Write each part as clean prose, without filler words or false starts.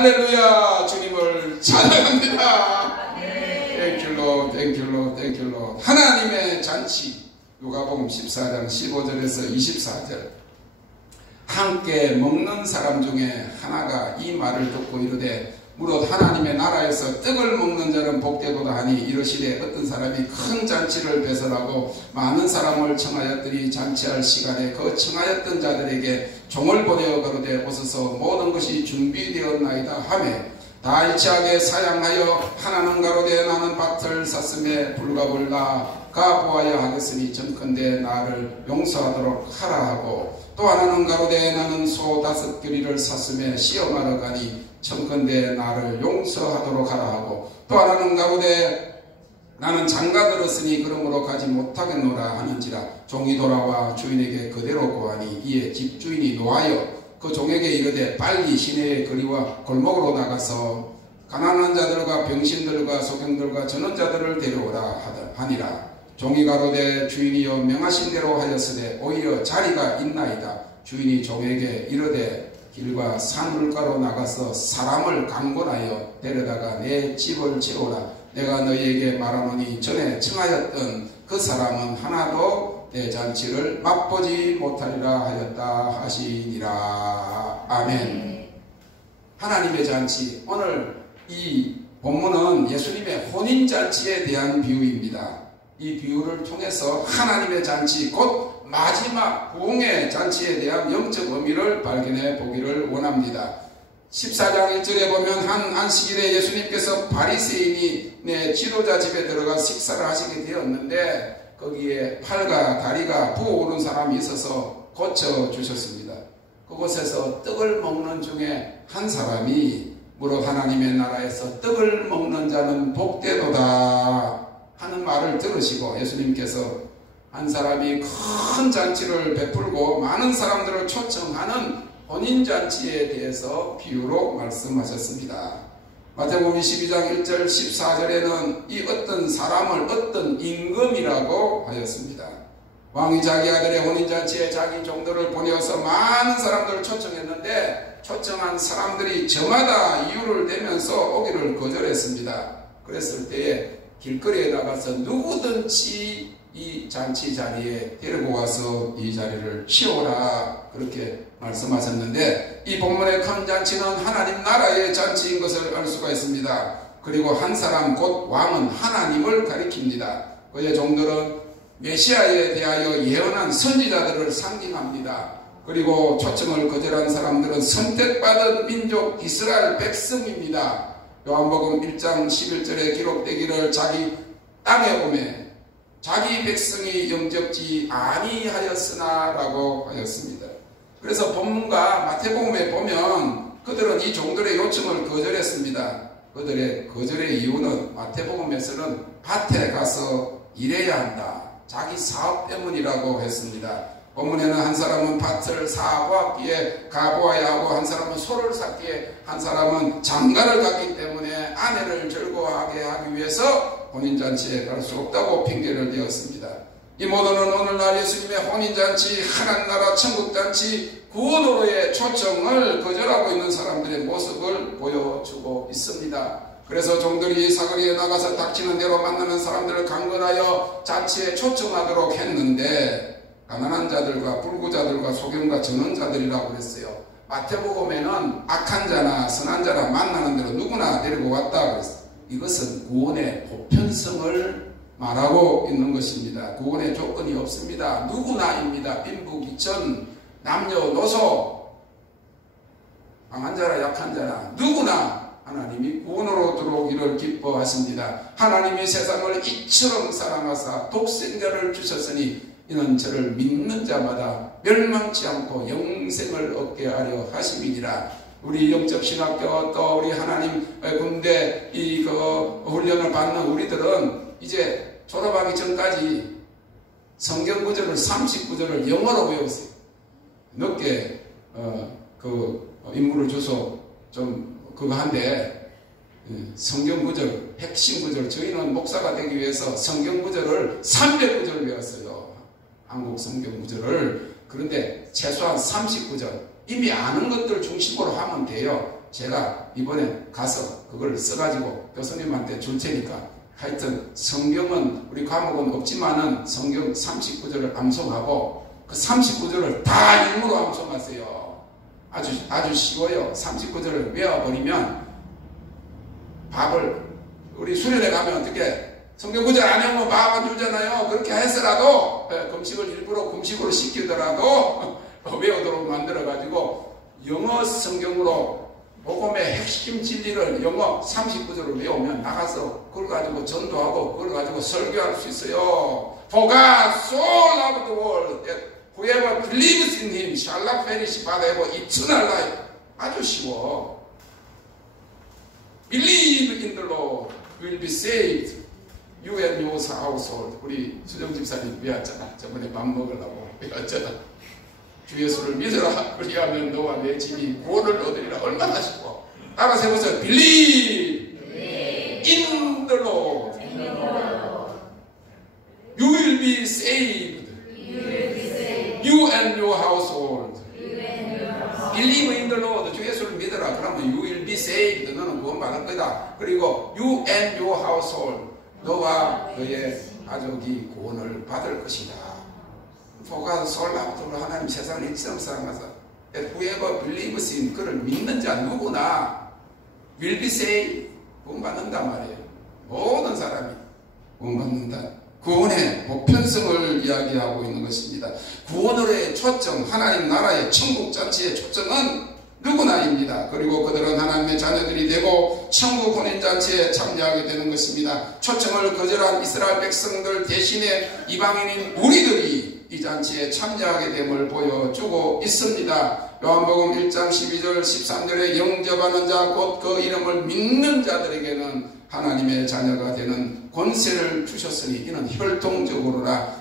할렐루야, 주님을 찬양합니다. 땡큐로 땡큐로 땡큐로. 하나님의 잔치. 누가복음 14장 15절에서 24절. 함께 먹는 사람 중에 하나가 이 말을 듣고 이르되 무릇 하나님의 나라에서 떡을 먹는 자는 복되도다 하니 이르시되 어떤 사람이 큰 잔치를 배설하고 많은 사람을 청하였더니 잔치할 시간에 그 청하였던 자들에게 종을 보내어 가로되 오소서 모든 것이 준비되었나이다 하매 다 일치하게 사양하여 하나는 가로되 나는 밭을 샀음에 불갑을 나가 보아야 하겠으니 전컨대 나를 용서하도록 하라 하고 또 하나는 가로되 나는 소 5 샀음에 시험하러 가니 청컨대 나를 용서하도록 하라 하고 또 하나는 가로되 나는 장가 들었으니 그러므로 가지 못하겠노라 하는지라 종이 돌아와 주인에게 그대로 고하니 이에 집주인이 노하여 그 종에게 이르되 빨리 시내의 거리와 골목으로 나가서 가난한 자들과 병신들과 소경들과 전원 자들을 데려오라 하니라. 종이 가로되 주인이여 명하신 대로 하였으되 오히려 자리가 있나이다. 주인이 종에게 이르되 길과 산울가로 나가서 사람을 강권하여 데려다가 내 집을 채우라. 내가 너희에게 말하노니 전에 청하였던 그 사람은 하나도 내 잔치를 맛보지 못하리라 하였다 하시니라. 아멘. 하나님의 잔치. 오늘 이 본문은 예수님의 혼인잔치에 대한 비유입니다. 이 비유를 통해서 하나님의 잔치 곧 마지막 부흥의 잔치에 대한 영적 의미를 발견해 보기를 원합니다. 14장 1절에 보면 한 안식일에 예수님께서 바리새인의 지도자 집에 들어가 식사를 하시게 되었는데 거기에 팔과 다리가 부어오른 사람이 있어서 고쳐주셨습니다. 그곳에서 떡을 먹는 중에 한 사람이 무릇 하나님의 나라에서 떡을 먹는 자는 복되도다 하는 말을 들으시고 예수님께서 한 사람이 큰 잔치를 베풀고 많은 사람들을 초청하는 혼인잔치에 대해서 비유로 말씀하셨습니다. 마태복음 22장 1절 14절에는 이 어떤 사람을 어떤 임금이라고 하였습니다. 왕이 자기 아들의 혼인잔치에 자기 종들을 보내어서 많은 사람들을 초청했는데 초청한 사람들이 저마다 이유를 대면서 오기를 거절했습니다. 그랬을 때에 길거리에 나가서 누구든지 이 잔치 자리에 데리고 와서 이 자리를 치워라 그렇게 말씀하셨는데 이 본문의 큰 잔치는 하나님 나라의 잔치인 것을 알 수가 있습니다. 그리고 한 사람 곧 왕은 하나님을 가리킵니다. 그의 종들은 메시아에 대하여 예언한 선지자들을 상징합니다. 그리고 초청을 거절한 사람들은 선택받은 민족 이스라엘 백성입니다. 요한복음 1장 11절에 기록되기를 자기 땅에 오매 자기 백성이 영접지 아니하였으나 라고 하였습니다. 그래서 본문과 마태복음에 보면 그들은 이 종들의 요청을 거절했습니다. 그들의 거절의 이유는 마태복음에서는 밭에 가서 일해야 한다. 자기 사업 때문이라고 했습니다. 본문에는 한 사람은 밭을 사보았기에 가보아야 하고 한 사람은 소를 샀기에 한 사람은 장가를 갔기 때문에 아내를 즐거워하게 하기 위해서 혼인잔치에 갈 수 없다고 핑계를 대었습니다. 이 모두는 오늘날 예수님의 혼인잔치, 하나님 나라 천국잔치, 구원으로의 초청을 거절하고 있는 사람들의 모습을 보여주고 있습니다. 그래서 종들이 사거리에 나가서 닥치는 대로 만나는 사람들을 강건하여 잔치에 초청하도록 했는데 가난한 자들과 불구자들과 소경과 전원자들이라고 그랬어요. 마태복음에는 악한 자나 선한 자나 만나는 대로 누구나 데리고 왔다 그랬어요. 이것은 구원의 보편성을 말하고 있는 것입니다. 구원의 조건이 없습니다. 누구나입니다. 빈부귀천, 남녀노소, 강한 자나 약한 자나 누구나 하나님이 구원으로 들어오기를 기뻐하십니다. 하나님이 세상을 이처럼 사랑하사 독생자를 주셨으니 이는 저를 믿는 자마다 멸망치 않고 영생을 얻게 하려 하심이니라. 우리 영접신학교 또 우리 하나님 군대 훈련을 받는 우리들은 이제 졸업하기 전까지 성경 구절을 39절을 영어로 외웠어요. 늦게 인물을 줘서 좀 그거 한데 성경 구절, 핵심 구절 저희는 목사가 되기 위해서 성경 구절을 300구절 외웠어요. 한국 성경 구절을. 그런데 최소한 39절 이미 아는 것들 중심으로 하면 돼요. 제가 이번에 가서 그걸 써가지고 교수님한테 줄 테니까 하여튼 성경은 우리 과목은 없지만은 성경 39절을 암송하고 그 39절을 다 일부러 암송하세요. 아주 쉬워요. 39절을 외워버리면 밥을 우리 수련회 가면 어떻게 성경 구절 안 외우면 밥 안 주잖아요. 그렇게 해서라도 금식을 일부러 금식으로 시키더라도 외우도록 만들어가지고 영어 성경으로 복음의 핵심 진리를 영어 39절을 외우면 나가서 그걸 가지고 전도하고 그걸 가지고 설교할 수 있어요. For God so loved the world that whoever believes in him shall not perish but have eternal life. 아주 쉬워. Believe in the Lord, you will be saved. You and your household. 우리 수정 집사님 외웠잖아. 저번에 밥 먹으려고 외웠잖아. 주 예수를 믿으라. 그리하면 너와 내 집이 구원을 얻으리라. 얼마나 쉽고. 따라서 해보세요. Believe in the Lord. You will be saved. You and your household. Believe in the Lord. 주 예수를 믿어라. 그러면 you will be saved. 너는 구원받을 거다. 그리고 you and your household. 너와 너의 가족이 구원을 받을 것이다. For 솔라부터 하나님 세상을 이처럼 사랑하사 whoever believes in 그를 믿는 자 누구나 will be saved. 구원받는단 말이에요. 모든 사람이 구원받는다. 구원의 보편성을 이야기하고 있는 것입니다. 구원으로의 초점, 하나님 나라의 천국 잔치의 초점은 누구나입니다. 그리고 그들은 하나님의 자녀들이 되고 천국 혼인잔치에 참여하게 되는 것입니다. 초청을 거절한 이스라엘 백성들 대신에 이방인인 우리들이 이 잔치에 참여하게 됨을 보여주고 있습니다. 요한복음 1장 12절 13절에 영접하는 자 곧 그 이름을 믿는 자들에게는 하나님의 자녀가 되는 권세를 주셨으니 이는 혈통적으로나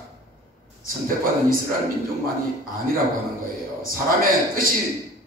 선택받은 이스라엘 민족만이 아니라고 하는 거예요. 사람의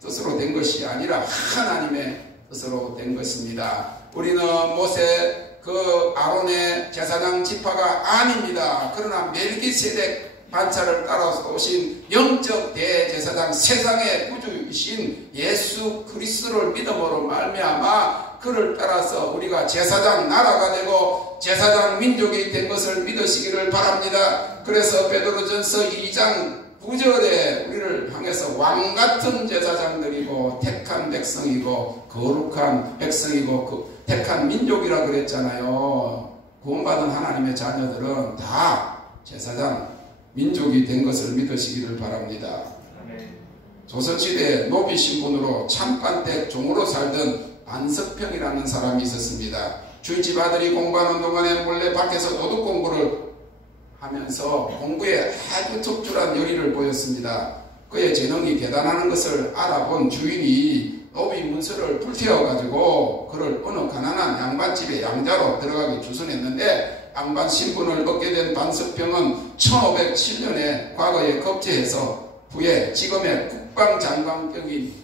뜻으로 된 것이 아니라 하나님의 뜻으로 된 것입니다. 우리는 모세 그 아론의 제사장 지파가 아닙니다. 그러나 멜기세덱 반차를 따라서 오신 영적 대제사장 세상의 구주이신 예수 그리스도를 믿음으로 말미암아 그를 따라서 우리가 제사장 나라가 되고 제사장 민족이 된 것을 믿으시기를 바랍니다. 그래서 베드로전서 2장 9절에 우리를 향해서 왕같은 제사장들이고 택한 백성이고 거룩한 백성이고 택한 민족이라 그랬잖아요. 구원받은 하나님의 자녀들은 다 제사장 민족이 된 것을 믿으시기를 바랍니다. 조선시대에 노비 신분으로 참반댁 종으로 살던 반석평이라는 사람이 있었습니다. 주인집 아들이 공부하는 동안에 몰래 밖에서 도둑 공부를 하면서 공부에 아주 특출한 열의를 보였습니다. 그의 재능이 대단한 것을 알아본 주인이 노비 문서를 불태워가지고 그를 어느 가난한 양반집에 양자로 들어가게 주선했는데 양반 신분을 얻게 된 반석평은 1507년에 과거에 급제해서 후에 지금의 국방장관격인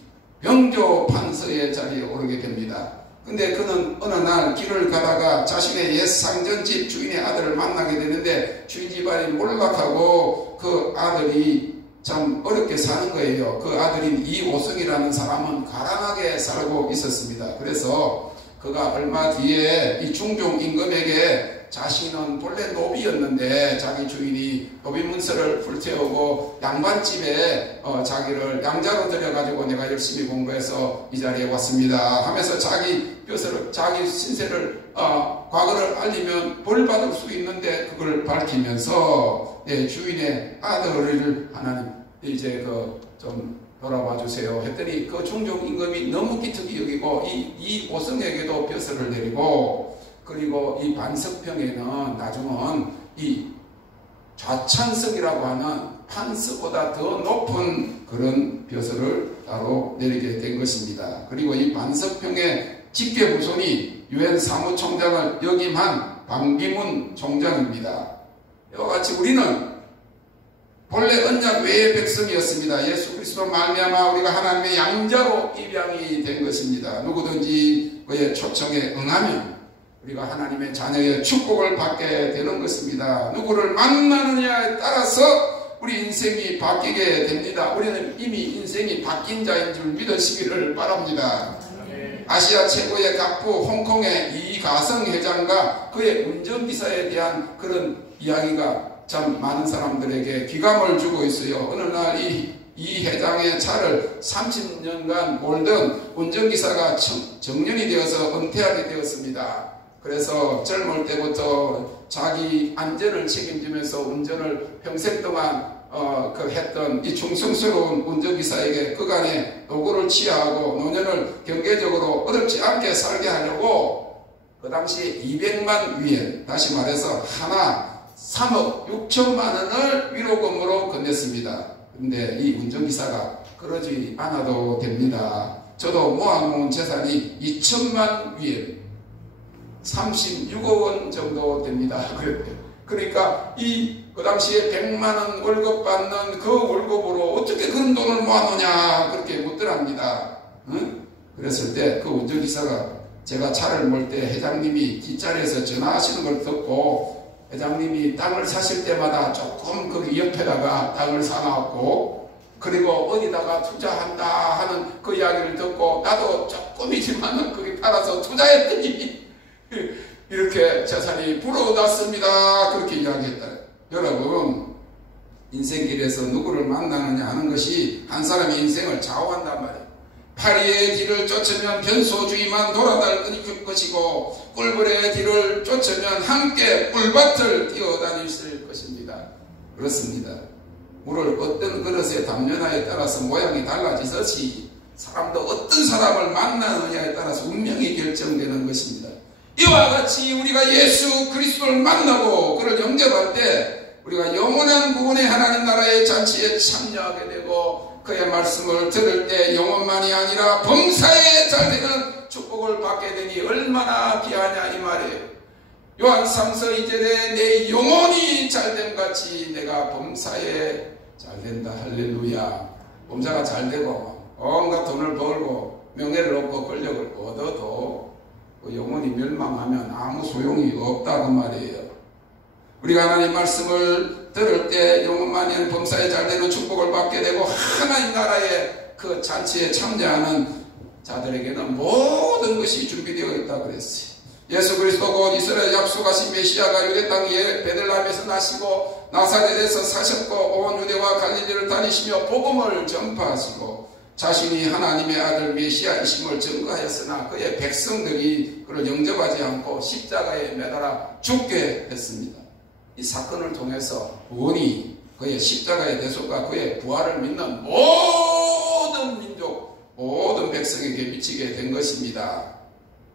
병조 판서의 자리에 오르게 됩니다. 근데 그는 어느 날 길을 가다가 자신의 옛 상전집 주인의 아들을 만나게 되는데 주인 집안이 몰락하고 그 아들이 참 어렵게 사는 거예요. 그 아들인 이오승이라는 사람은 가난하게 살고 있었습니다. 그래서 그가 얼마 뒤에 이 중종 임금에게 자신은 본래 노비였는데 자기 주인이 노비 문서를 불태우고 양반집에 자기를 양자로 들여가지고 내가 열심히 공부해서 이 자리에 왔습니다 하면서 자기 벼슬을 자기 신세를 과거를 알리면 벌 받을 수 있는데 그걸 밝히면서 주인의 아들을 하나님 이제 좀 돌아봐 주세요 했더니 그 중종 임금이 너무 기특히 여기고 이 오승에게도 벼슬을 내리고 그리고 이 반석평에는 나중은 이 좌찬석이라고 하는 판서보다 더 높은 그런 벼슬을 따로 내리게 된 것입니다. 그리고 이 반석평의 직계부손이 유엔 사무총장을 역임한 반기문 총장입니다. 이와 같이 우리는 본래 언약 외의 백성이었습니다. 예수 그리스도 말미암아 우리가 하나님의 양자로 입양이 된 것입니다. 누구든지 그의 초청에 응하면 우리가 하나님의 자녀의 축복을 받게 되는 것입니다. 누구를 만나느냐에 따라서 우리 인생이 바뀌게 됩니다. 우리는 이미 인생이 바뀐 자인 줄 믿으시기를 바랍니다. 아시아 최고의 갑부 홍콩의 이가성 회장과 그의 운전기사에 대한 그런 이야기가 참 많은 사람들에게 귀감을 주고 있어요. 어느 날 이 회장의 차를 30년간 몰던 운전기사가 정년이 되어서 은퇴하게 되었습니다. 그래서 젊을 때부터 자기 안전을 책임지면서 운전을 평생 동안 했던 이 충성스러운 운전기사에게 그간에 노고를 치하하고 노년을 경제적으로 어렵지 않게 살게 하려고 그 당시 200만 위엔, 다시 말해서 하나 3억 6천만 원을 위로금으로 건넸습니다. 근데 이 운전기사가 그러지 않아도 됩니다. 저도 모아놓은 재산이 2천만 위엔 36억 원 정도 됩니다. 그러니까 그 당시에 100만 원 월급 받는 그 월급으로 어떻게 그런 돈을 모아놓냐 그렇게 묻더랍니다. 응? 그랬을 때 그 운전기사가 제가 차를 몰 때 회장님이 뒷자리에서 전화하시는 걸 듣고 회장님이 땅을 사실 때마다 조금 거기 옆에다가 땅을 사놨고 그리고 어디다가 투자한다 하는 그 이야기를 듣고 나도 조금이지만 거기 따라서 투자했더니 이렇게 재산이 불어났습니다. 그렇게 이야기했다. 여러분, 인생길에서 누구를 만나느냐 하는 것이 한 사람의 인생을 좌우한단 말이에요. 파리의 뒤를 쫓으면 변소주의만 돌아다닐 것이고 꿀벌의 뒤를 쫓으면 함께 꿀밭을 뛰어다니실 것입니다. 그렇습니다. 물을 어떤 그릇에 담느냐에 따라서 모양이 달라지듯이 사람도 어떤 사람을 만나느냐에 따라서 운명이 결정되는 것입니다. 이와 같이 우리가 예수 그리스도를 만나고 그를 영접할 때 우리가 영원한 구원의 하나님 나라의 잔치에 참여하게 되고 그의 말씀을 들을 때 영혼만이 아니라 범사에 잘되는 축복을 받게 되니 얼마나 귀하냐 이 말이에요. 요한 3서 2절에 내 영혼이 잘됨같이 내가 범사에 잘된다. 할렐루야. 범사가 잘되고 온갖 돈을 벌고 명예를 얻고 권력을 얻어도 그 영혼이 멸망하면 아무 소용이 없다고 말이에요. 우리가 하나님 말씀을 들을 때 영혼만이 아닌 범사에 잘되는 축복을 받게 되고 하나님 나라의 그 잔치에 참여하는 자들에게는 모든 것이 준비되어 있다고 그랬어요. 예수 그리스도 곧 이스라엘 약속하신 메시아가 유대 땅 베들레헴에서 나시고 나사렛에서 사셨고 온 유대와 갈릴리를 다니시며 복음을 전파하시고 자신이 하나님의 아들 메시아이심을 증거하였으나 그의 백성들이 그를 영접하지 않고 십자가에 매달아 죽게 했습니다. 이 사건을 통해서 구원이 그의 십자가의 대속과 그의 부활을 믿는 모든 민족, 모든 백성에게 미치게 된 것입니다.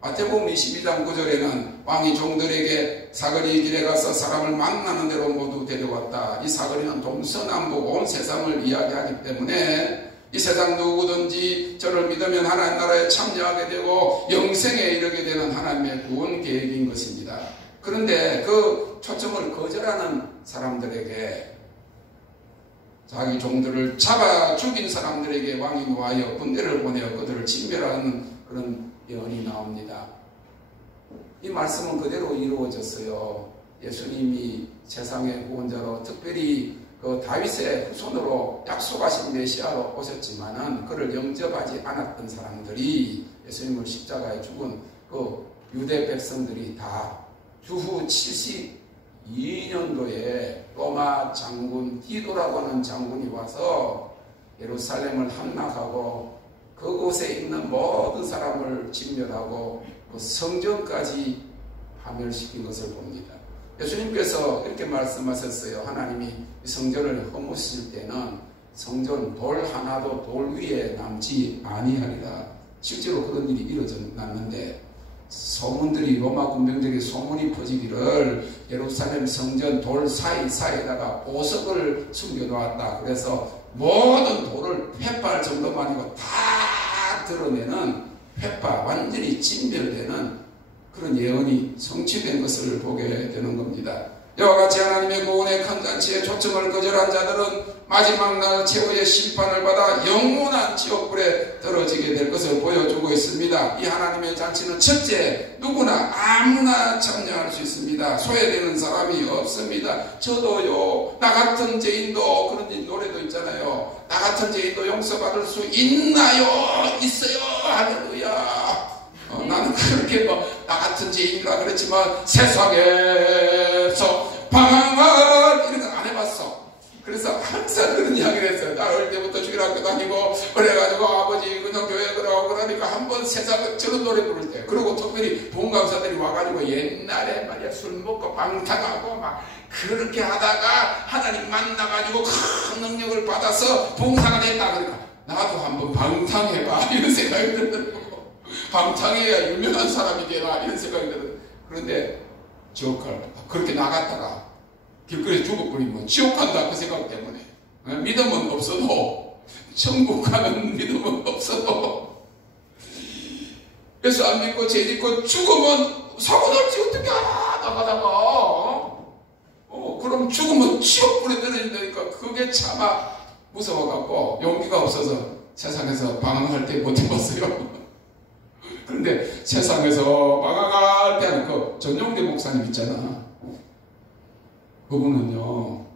마태복음 22장 9절에는 왕이 종들에게 사거리 길에 가서 사람을 만나는 대로 모두 데려왔다. 이 사거리는 동서남북 온 세상을 이야기하기 때문에 이 세상 누구든지 저를 믿으면 하나님 나라에 참여하게 되고 영생에 이르게 되는 하나님의 구원 계획인 것입니다. 그런데 그 초점을 거절하는 사람들에게 자기 종들을 잡아 죽인 사람들에게 왕이 노하여 군대를 보내어 그들을 진멸하는 그런 예언이 나옵니다. 이 말씀은 그대로 이루어졌어요. 예수님이 세상의 구원자로 특별히 그 다윗의 후손으로 약속하신 메시아로 오셨지만은 그를 영접하지 않았던 사람들이 예수님을 십자가에 죽은 그 유대 백성들이 다 주후 72년도에 로마 장군 디도라고 하는 장군이 와서 예루살렘을 함락하고 그곳에 있는 모든 사람을 진멸하고 그 성전까지 파멸시킨 것을 봅니다. 예수님께서 이렇게 말씀하셨어요. 하나님이 성전을 허무실 때는 성전 돌 하나도 돌 위에 남지 아니하리라. 실제로 그런 일이 일어났는데 소문들이 로마 군병들이 소문이 퍼지기를 예루살렘 성전 돌 사이사이에다가 보석을 숨겨놓았다. 그래서 모든 돌을 팻발 정도만이고 다 드러내는 팻발 완전히 진멸되는 그런 예언이 성취된 것을 보게 되는 겁니다. 이와 같이 하나님의 구원의 큰 잔치에 초청을 거절한 자들은 마지막 날 최후의 심판을 받아 영원한 지옥불에 떨어지게 될 것을 보여주고 있습니다. 이 하나님의 잔치는 첫째, 누구나 아무나 참여할 수 있습니다. 소외되는 사람이 없습니다. 저도요, 나 같은 죄인도 그런 노래도 있잖아요. 나 같은 죄인도 용서받을 수 있나요? 있어요. 할렐루야. 나는 그렇게 뭐 나 같은 죄인이라 그랬지만 세상에서 방황을 이런 건 안 해봤어. 그래서 항상 그런 이야기를 했어요. 나 어릴 때부터 주일학교 다니고 그래가지고 아버지 그냥 교회 그러니까 한번 세상에 저런 노래 부를 때, 그리고 특별히 본강사들이 와가지고 옛날에 말이야 술 먹고 방탕하고 막 그렇게 하다가 하나님 만나가지고 큰 능력을 받아서 봉사가 됐다. 그러니까 나도 한번 방탕해봐 이런 생각이 들더라고. 방탕해야 유명한 사람이 되나 이런 생각이 들어요. 그런데 지옥갈 그렇게 나갔다가 길거리에 죽어버리면 지옥 간다 그 생각 때문에 믿음은 없어도 천국 가는 믿음은 없어도 예수 안 믿고 죄 짓고 죽으면 사고 날지 어떻게 알아 나가다가 그럼 죽으면 지옥불에 떨어진다니까. 그게 차마 무서워갖고 용기가 없어서 세상에서 방황할 때 못 해봤어요. 그런데 세상에서 방황할 때 하는 그 전용대 목사님 있잖아. 그분은요,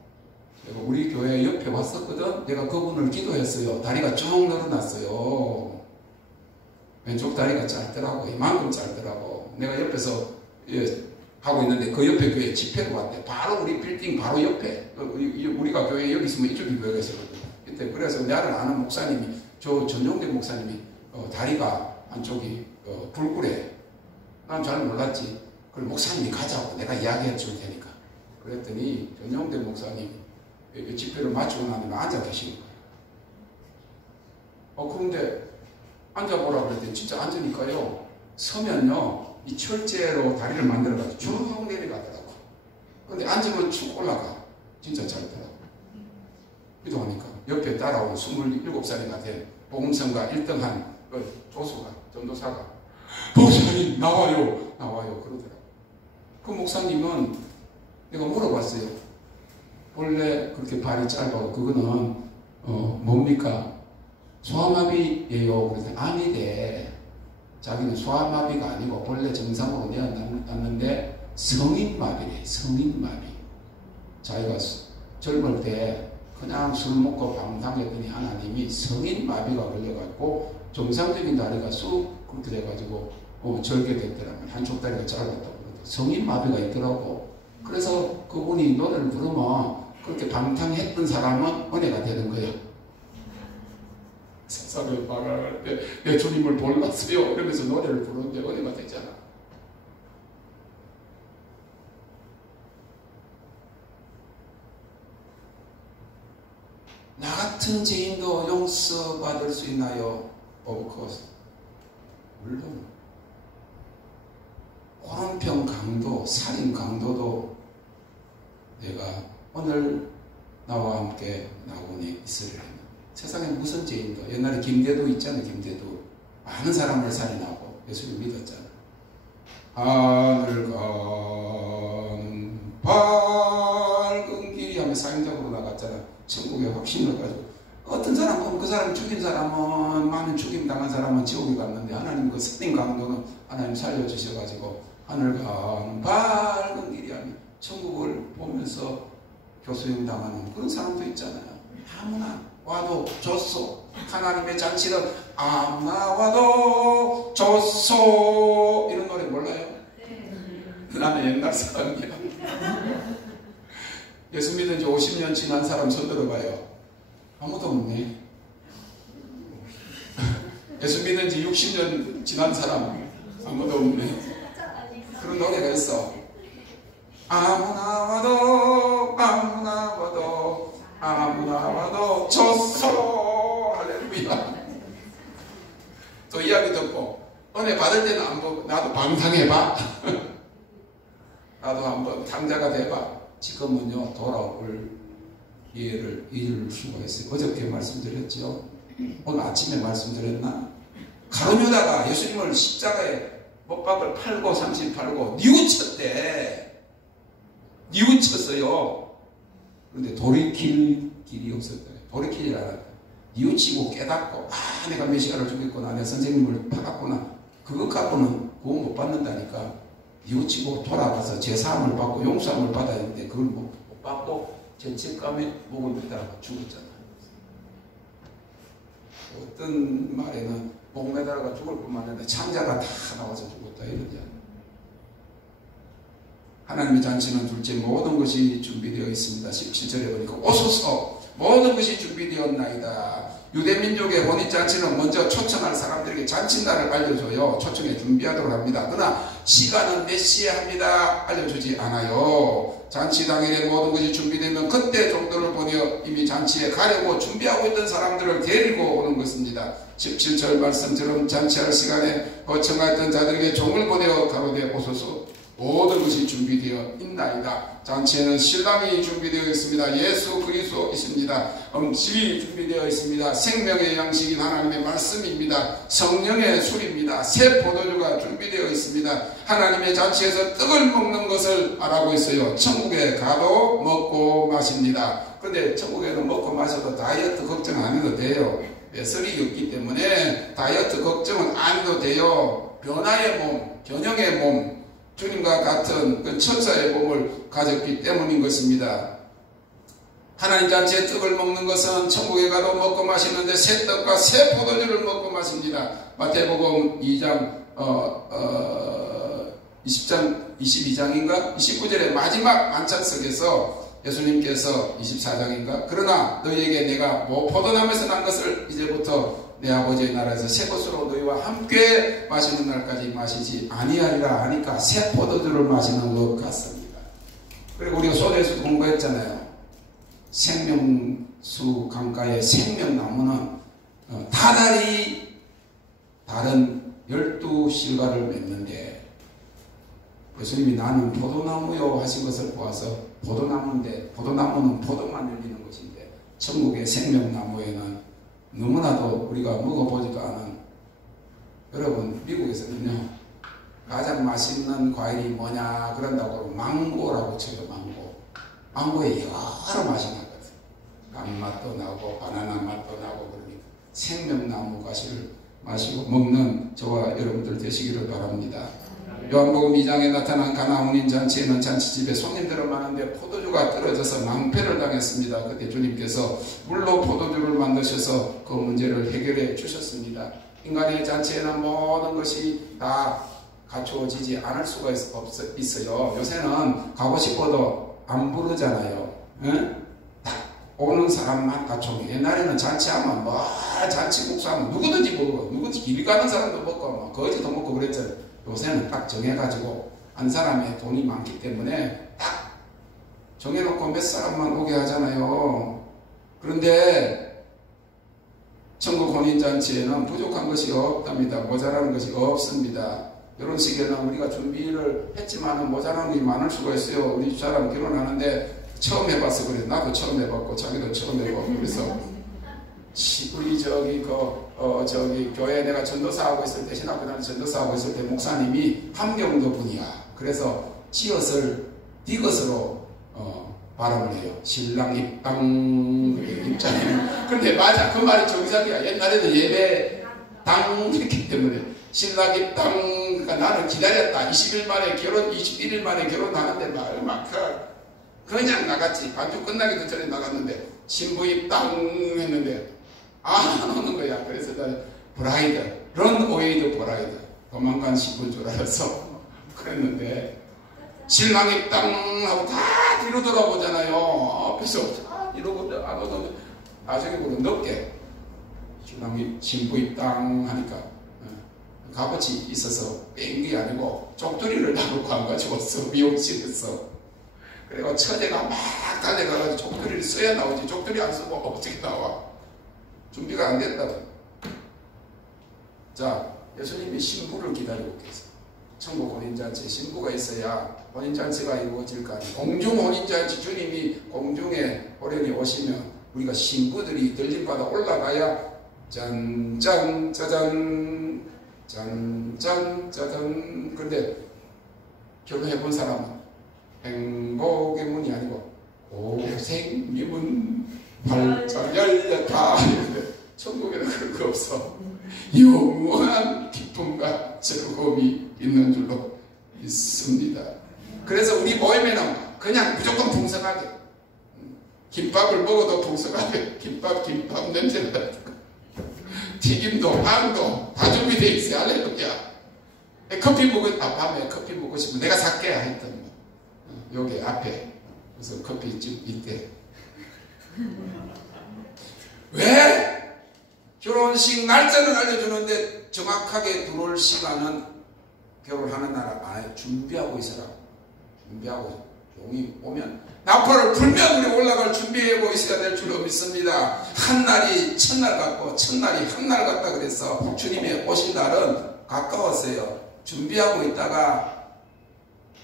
내가 우리 교회 옆에 왔었거든. 내가 그분을 기도했어요. 다리가 쭉 늘어났어요. 왼쪽 다리가 짧더라고. 이만큼 짧더라고. 내가 옆에서 하고 있는데 그 옆에 교회 집회로 왔대. 바로 우리 빌딩 바로 옆에. 우리가 교회 여기 있으면 이쪽이 교회가 있었거든. 그때 그래서 나를 아는 목사님이, 저 전용대 목사님이 다리가 한쪽이 불구래. 난 잘 몰랐지. 그럼 목사님이 가자고 내가 이야기해 줄 테니까. 그랬더니 전용대 목사님이 집회를 마치고 나면 앉아 계신 거예요. 그런데 앉아보라 그랬더니 진짜 앉으니까요. 서면요. 이 철제로 다리를 만들어가지고 쭉 내려가더라고. 근데 앉으면 쭉 올라가. 진짜 잘더라고. 기도하니까 옆에 따라온 27살이나 된 복음성가 1등한 조수가, 전도사가 목사님 나와요 그러더라고. 그 목사님은 내가 물어봤어요. 원래 그렇게 발이 짧아요. 그거는 뭡니까? 소아마비예요. 그래서 아니래. 자기는 소아마비가 아니고 원래 정상으로 내어놨는데 성인마비래. 성인마비. 자기가 젊을 때 그냥 술 먹고 방탕했더니 하나님이 성인마비가 걸려갖고 정상적인 다리가 쑥 그렇게 돼가지고 절개됐더라면 한쪽 다리가 짧았다고. 성인마비가 있더라고. 그래서 그분이 노래를 부르면 그렇게 방탕했던 사람은 은혜가 되는 거예요. 세상을 방황할 때 내 주님을 몰랐어요 이러면서 노래를 부르는데 은혜가 되잖아. 나 같은 죄인도 용서받을 수 있나요? Of course. 물론 호른병 강도, 살인 강도도 내가 오늘 나와 함께 나오니 있으리라. 세상에 무슨 죄인도, 옛날에 김대도 있잖아요. 김대도 많은 사람을 살인하고 예수를 믿었잖아. 하늘 가는 밝은 길이 하며 사형장으로 나갔잖아. 천국에 확신을 가지고. 어떤 사람은 그 사람 죽인 사람은, 많은 죽임 당한 사람은 지옥에 갔는데 하나님 그 살인 강도는 하나님 살려주셔가지고 하늘 가는 밝은 길이 하며 천국을 보면서 교수형 당하는 그런 사람도 있잖아요. 아무나 와도 좋소. 하나님의 잔치는 아무나 와도 좋소. 이런 노래 몰라요? 나는 옛날 사람이야. 예수 믿은 지 50년 지난 사람 손 들어봐요. 아무도 없네. 예수 믿은 지 60년 지난 사람 아무도 없네. 그런 노래가 있어. 아무나 와도 아무나 와도 아무나 와도 좋소. 할렐루야. 또 이야기 듣고 은혜 받을 때는 안 보고 나도 방탕해봐. 나도 한번 탕자가 돼봐. 지금은요 돌아올 기회를 잃을 수가 있어요. 어저께 말씀드렸죠. 오늘 아침에 말씀드렸나? 가룟유다가 예수님을 십자가에 못박을 팔고 30 팔고 뉘우쳤대. 뉘우쳤어요. 그런데 돌이킬 길이 없었대. 돌이키질 않았대. 뉘우치고 깨닫고 내가 메시아를 죽였구나. 내 선생님을 팔았구나. 그것 갖고는 구원 못 받는다니까. 뉘우치고 돌아가서 제사함을 받고 용서함을 받아야 되는데 그걸 못 받고 죄책감에 목을 매달아 죽었잖아. 어떤 말에는 목매달아가 죽을 뿐만 아니라 창자가 다 나와서 죽었다 이러지. 하나님의 잔치는 둘째 모든 것이 준비되어 있습니다. 17절에 보니까 오소서 모든 것이 준비되었나이다. 유대민족의 혼인잔치는 먼저 초청할 사람들에게 잔치날을 알려줘요. 초청해 준비하도록 합니다. 그러나 시간은 몇 시에 합니다 알려주지 않아요. 잔치 당일에 모든 것이 준비되면 그때 정도를 보내어 이미 잔치에 가려고 준비하고 있던 사람들을 데리고 오는 것입니다. 17절 말씀처럼 잔치할 시간에 거청하였던 자들에게 종을 보내어 가로되 오소서 모든 것이 준비되어 있나이다. 잔치에는 신랑이 준비되어 있습니다. 예수 그리스도이십니다. 음식이 준비되어 있습니다. 생명의 양식인 하나님의 말씀입니다. 성령의 술입니다. 새 포도주가 준비되어 있습니다. 하나님의 잔치에서 떡을 먹는 것을 말하고 있어요. 천국에 가도 먹고 마십니다. 그런데 천국에는 먹고 마셔도 다이어트 걱정 안 해도 돼요. 배설이 없기 때문에 다이어트 걱정은 안 해도 돼요. 변화의 몸, 변형의 몸, 주님과 같은 그 천사의 몸을 가졌기 때문인 것입니다. 하나님 잔치에 떡을 먹는 것은 천국에 가도 먹고 마시는데 새 떡과 새 포도주를 먹고 마십니다. 마태복음 2장 22장인가 29절의 마지막 만찬석에서 예수님께서 24장인가 그러나 너희에게 내가 포도나무에서 난 것을 이제부터 내 아버지의 나라에서 새 것으로 너희와 함께 마시는 날까지 마시지 아니하리라 하니까 새 포도주를 마시는 것 같습니다. 그리고 우리가 소대에서 공부했잖아요. 생명수 강가의 생명나무는 다달이 다른 12실과를 맺는데 예수님이 나는 포도나무요 하신 것을 보아서 포도나무인데 포도나무는 포도만 열리는 것인데 천국의 생명나무에는 너무나도 우리가 먹어보지도 않은 여러분 미국에서는요 가장 맛있는 과일이 뭐냐 그런다고 망고라고 쳐요. 망고에 여러 맛이 나거든. 감맛도 나고 바나나 맛도 나고 그러니까 생명나무 가시를 마시고 먹는 저와 여러분들 되시기를 바랍니다. 요한복음 2장에 나타난 가나 혼인잔치에는 잔치집에 손님들은 많은데 포도주가 떨어져서 낭패를 당했습니다. 그때 주님께서 물로 포도주를 만드셔서 그 문제를 해결해 주셨습니다. 인간의 잔치에는 모든 것이 다 갖추어지지 않을 수가 있어요. 요새는 가고 싶어도 안 부르잖아요. 응? 딱 오는 사람만 갖춰. 옛날에는 잔치하면 잔치 국수하면 누구든지 먹어. 누구든지 길 가는 사람도 먹고 거지도 먹고 그랬잖아요. 요새는 딱 정해가지고 한 사람의 돈이 많기 때문에 딱 정해놓고 몇 사람만 오게 하잖아요. 그런데 천국 혼인잔치에는 부족한 것이 없답니다. 모자라는 것이 없습니다. 결혼식에는 우리가 준비를 했지만 모자라는 게 많을 수가 있어요. 우리 집사람 결혼하는데 처음 해봐서 그래. 나도 처음 해봤고 자기도 처음 해봤고 그래서 우리 저기 교회에 내가 전도사 하고 있을 때 신학교단 전도사 하고 있을 때 목사님이 함경도 분이야. 그래서 디귿으로 발음을 해요. 신랑 입장에. 근데 맞아 그 말이 정상이야. 옛날에는 예배 당 했기 때문에 신랑 입당. 그러니까 나는 기다렸다. 20일 만에 결혼 21일 만에 결혼하는데 그냥 나갔지. 반주 끝나기도 전에 나갔는데 신부 입당 했는데 안 오는 거야. 그래서 나 브라이드, 런 오웨이드 브라이드, 도망간 신부인 줄 알았어. 그랬는데 신랑 입당 하고 다 뒤로 돌아보잖아요. 앞에서 다 이러고 안 오던 나중에 보면 늦게 신부 입당 하니까 값어치 있어서 뺀 게 아니고 쪽두리를 나놓고 안 가져왔어. 미용실에서. 그리고 처제가 막 달려가가지고 쪽두리를 써야 나오지. 쪽두리 안 쓰고 어떻게 나와. 준비가 안 됐다고. 자, 예수님이 신부를 기다리고 계세요. 천국 혼인잔치에 신부가 있어야 혼인잔치가 이루어질 거 아니에요. 공중 혼인잔치 주님이 공중에 호련히 오시면 우리가 신부들이 들림받아 올라가야 짠짠 짜잔 짠짠 짜잔. 그런데 결혼해본 사람은 행복의 문이 아니고 고생미문 발짝 열렸다. 천국에는 그런 거 없어. 영원한 기쁨과 즐거움이 있는 줄로 믿습니다. 그래서 우리 모임에는 그냥 무조건 풍성하게 김밥을 먹어도 풍성하게 김밥 냄새가 나니까 튀김도 빵도 다 준비되어 있어요. 할렐루야. 커피 밤에 커피 먹고 싶으면 내가 살게 하여튼 여기 앞에 그래서 커피집 있대. 왜? 결혼식 날짜는 알려주는데 정확하게 들어올 시간은 결혼하는 날 안에 준비하고 있어라. 준비하고 종이 오면 나팔을 불면 우리 올라갈 준비하고 있어야 될 줄로 믿습니다. 한 날이 첫날 같고 첫날이 한 날 같다 그래서 주님의 오실 날은 가까웠어요. 준비하고 있다가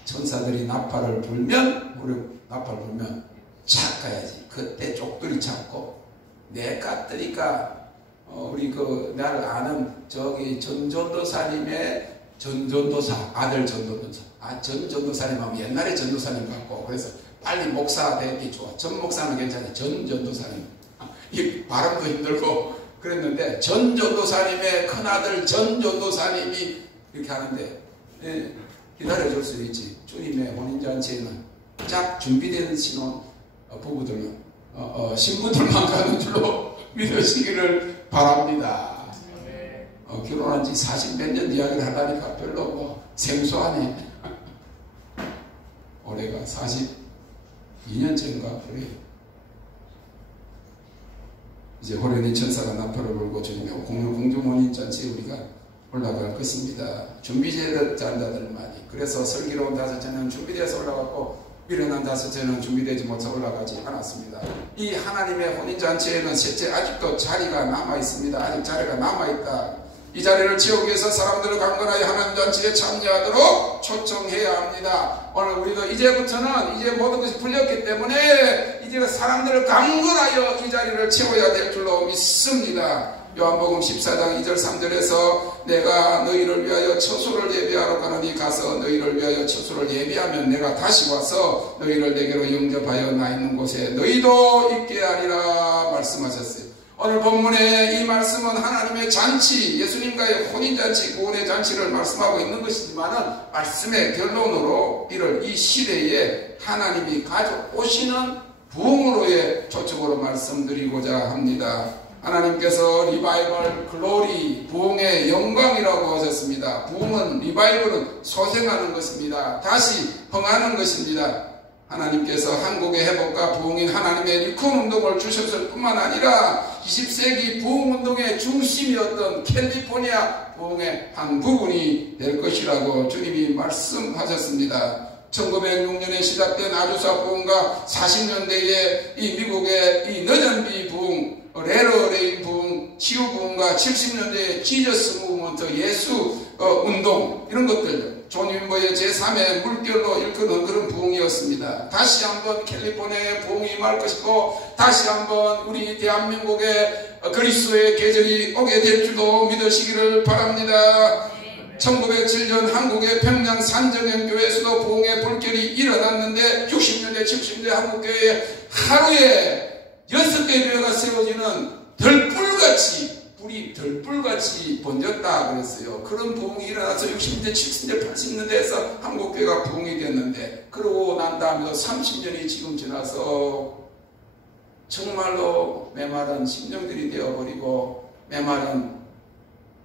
천사들이 나팔을 불면 우리 나팔 불면 착 가야지. 그때 쪽들이 잡고 내가 뜨니까 우리 나를 아는 저기 전전도사님의 전전도사 아들 전전도사 전전도사님하고 옛날에 전도사님 같고 그래서 빨리 목사 되기 좋아. 전 목사는 괜찮아요. 전전도사님 이 발음도 힘들고 그랬는데 전전도사님의 큰아들 전전도사님이 이렇게 하는데 기다려줄 수 있지. 주님의 혼인잔치에는 쫙 준비되는 신혼 부부들은 신부들만 가는 줄로 믿으시기를 바랍니다. 결혼한 지 40몇 년 이야기를 하다니까 별로 생소하네. 올해가 42년째인가 그래요. 이제 호련히 천사가 나팔을 불고 주님의 공중혼인잔치에 우리가 올라갈 것입니다. 준비되어 자들은 많이. 그래서 슬기로운 다섯째는 준비되어서 올라갔고 미련한 다섯째는 준비되지 못해서 올라가지 않았습니다. 이 하나님의 혼인잔치에는 셋째 아직도 자리가 남아있습니다. 아직 자리가 남아있다. 이 자리를 채우기 위해서 사람들을 강건하게 하나님 잔치에 참여하도록 초청해야 합니다. 오늘 우리도 이제부터는 이제 모든 것이 풀렸기 때문에 이제 사람들을 강건하여 이 자리를 채워야 될 줄로 믿습니다. 요한복음 14장 2절 3절에서 내가 너희를 위하여 처소를 예비하러 가노니 가서 너희를 위하여 처소를 예비하면 내가 다시 와서 너희를 내게로 영접하여 나 있는 곳에 너희도 있게 하리라 말씀하셨어요. 오늘 본문의 이 말씀은 하나님의 잔치, 예수님과의 혼인잔치, 구원의 잔치를 말씀하고 있는 것이지만 말씀의 결론으로 이를 이 시대에 하나님이 가져오시는 부흥으로의 초청으로 말씀드리고자 합니다. 하나님께서 리바이벌, 글로리, 부흥의 영광이라고 하셨습니다. 부흥은, 리바이벌은 소생하는 것입니다. 다시 흥하는 것입니다. 하나님께서 한국의 회복과 부흥인 하나님의 리콘 운동을 주셨을 뿐만 아니라 20세기 부흥 운동의 중심이었던 캘리포니아 부흥의 한 부분이 될 것이라고 주님이 말씀하셨습니다. 1906년에 시작된 아주사 부흥과 40년대에 이 미국의 이 너전비 부흥, 레러레인 부흥, 치유 부흥과 70년대의 지저스 무브먼트, 예수 운동 이런 것들 존 윈버의 제3의 물결로 일컫는 그런 부흥이었습니다. 다시 한번 캘리포니아의 부흥이 임할 것이고 다시 한번 우리 대한민국의 그리스도의 계절이 오게 될 줄도 믿으시기를 바랍니다. 1907년 한국의 평양 산정연교회에서도 부흥의 불결이 일어났는데 60년대 70년대 한국교회에 하루에 6개 교회가 세워지는 덜불같이 불이 덜불같이 번졌다 그랬어요. 그런 부흥이 일어나서 60년대 70년대 80년대에서 한국교회가 부흥이 됐는데 그러고 난 다음에도 30년이 지금 지나서 정말로 메마른 심령들이 되어버리고 메마른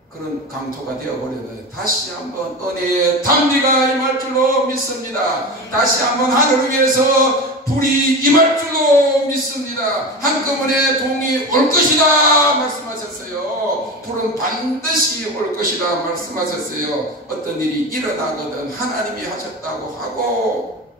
그런 강토가 되어버렸는데 다시 한번 은혜의 단비가 임할 줄로 믿습니다. 다시 한번 하늘을 위해서 불이 임할 줄로 믿습니다. 한꺼번에 부흥이 올 것이다 말씀하셨어요. 불은 반드시 올 것이다 말씀하셨어요. 어떤 일이 일어나거든 하나님이 하셨다고 하고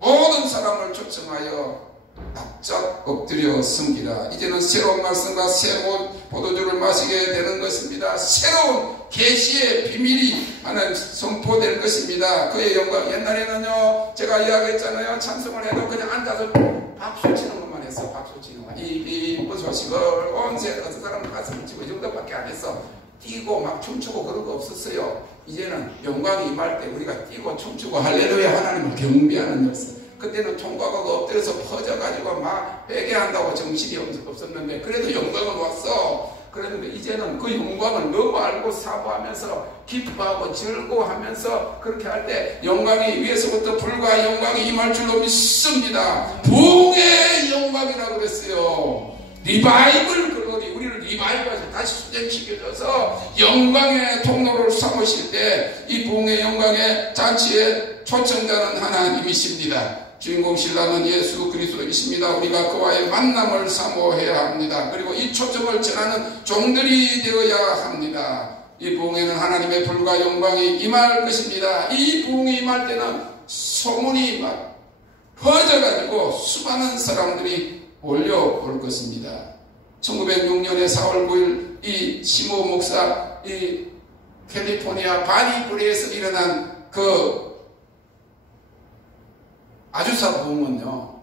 모든 사람을 초청하여 납작 엎드려 섬기라. 이제는 새로운 말씀과 새로운 포도주를 마시게 되는 것입니다. 새로운 계시의 비밀이 하나님 선포될 것입니다. 그의 영광. 옛날에는요 제가 이야기했잖아요. 찬송을 해도 그냥 앉아서 박수 치는 것만 했어. 박수 치는 것만. 이 기쁜 소식을 온 세상 어떤 사람은 가슴을 치고 이 정도밖에 안 했어. 뛰고 막 춤추고 그런 거 없었어요. 이제는 영광이 임할 때 우리가 뛰고 춤추고 할렐루야 하나님을 경배하는 역사. 그때는 총각하고 엎드려서 퍼져가지고 막 빼게 한다고 정신이 없었는데 그래도 영광은 왔어. 그랬는데 이제는 그 영광을 너무 알고 사모하면서 기뻐하고 즐거워하면서 그렇게 할 때 영광이 위에서부터 불과 영광이 임할 줄로 믿습니다. 부흥의 영광이라고 그랬어요. 리바이벌 글로리. 우리를 리바이벌에서 다시 수정시켜줘서 영광의 통로를 삼으실 때 이 부흥의 영광의 잔치에 초청자는 하나님이십니다. 주인공 신랑은 예수 그리스도이십니다. 우리가 그와의 만남을 사모해야 합니다. 그리고 이 초청을 전하는 종들이 되어야 합니다. 이 부흥에는 하나님의 불과 영광이 임할 것입니다. 이 부흥이 임할 때는 소문이 막 퍼져가지고 수많은 사람들이 몰려올 것입니다. 1906년에 4월 9일 이 시모 목사 이 캘리포니아 바니브리에서 일어난 그 아주사 부흥은요,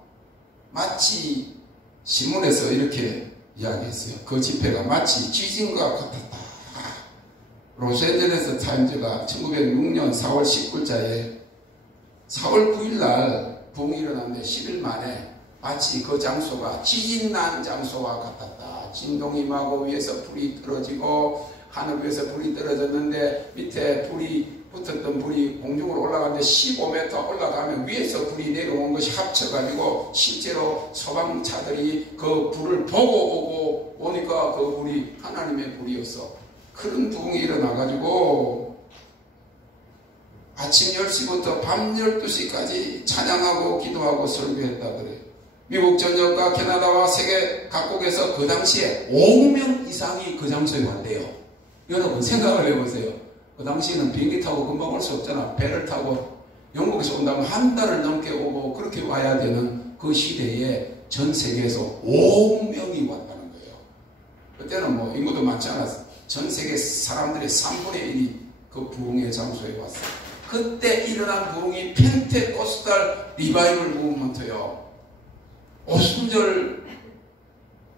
마치 신문에서 이렇게 이야기했어요. 그 집회가 마치 지진과 같았다. 로스앤젤레스 타임즈가 1906년 4월 19일자에 4월 9일 날 부흥이 일어났는데 10일 만에 마치 그 장소가 지진 난 장소와 같았다. 진동이 임하고 위에서 불이 떨어지고 하늘 위에서 불이 떨어졌는데 밑에 불이 붙었던 불이 공중으로 올라가는데 15m 올라가면 위에서 불이 내려온 것이 합쳐가지고 실제로 소방차들이 그 불을 보고 오니까 그 불이 하나님의 불이었어. 그런 부흥이 일어나가지고 아침 10시부터 밤 12시까지 찬양하고 기도하고 설교했다 그래요. 미국 전역과 캐나다와 세계 각국에서 그 당시에 5억 명 이상이 그 장소에 왔대요. 여러분 생각을 해보세요. 그 당시에는 비행기 타고 금방 올 수 없잖아. 배를 타고 영국에서 온다면 한 달을 넘게 오고 그렇게 와야 되는 그 시대에 전 세계에서 5억 명이 왔다는 거예요. 그때는 뭐 인구도 많지 않았어요. 전 세계 사람들의 3분의 1이 그 부흥의 장소에 왔어요. 그때 일어난 부흥이 펜테코스탈 리바이벌 무브먼트요. 오순절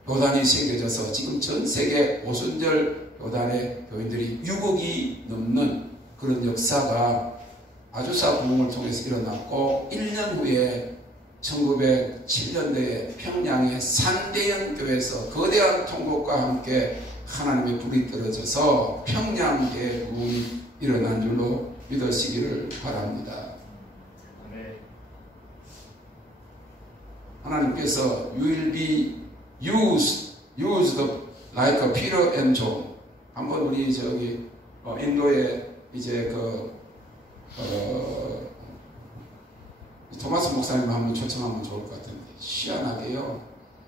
교단이 생겨져서 지금 전 세계 오순절 교단의 교인들이 6억이 넘는 그런 역사가 아주사 부흥을 통해서 일어났고 1년 후에 1907년대에 평양의 산대현 교회에서 거대한 통곡과 함께 하나님의 불이 떨어져서 평양의 부흥이 일어난 줄로 믿으시기를 바랍니다. 하나님께서 you will be used like Peter and John. 한번 우리 저기 인도에 이제 토마스 목사님 한번 초청하면 좋을 것 같은데 희한하게요.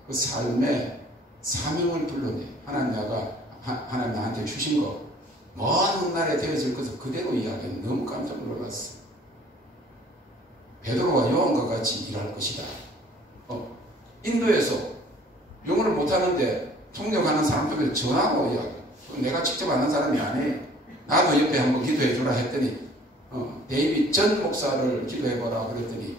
그 삶에 사명을 불러내 하나님 나한테 주신 거 먼 훗날에 되어질 것을 그대로 이야기하는 너무 깜짝 놀랐어. 베드로와 요한과 같이 일할 것이다. 인도에서 영어를 못하는데 통역하는 사람들한테 전하고 이야기. 내가 직접 아는 사람이 아니에요. 나도 옆에 한번 기도해 주라 했더니 데이빗 전 목사를 기도해보라 그랬더니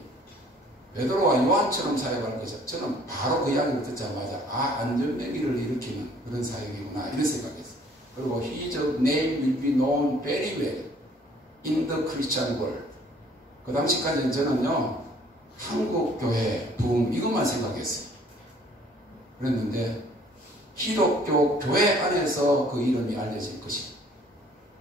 베드로와 요한처럼 사역하는 것이죠. 저는 바로 그 이야기를 듣자마자 안전매기를 일으키는 그런 사역이구나 이런 생각했어요. 그리고 his name will be known very well in the Christian world. 그 당시까지는 저는요 한국교회 부흥 이것만 생각했어요. 그랬는데 기독교 교회 안에서 그 이름이 알려질 것이고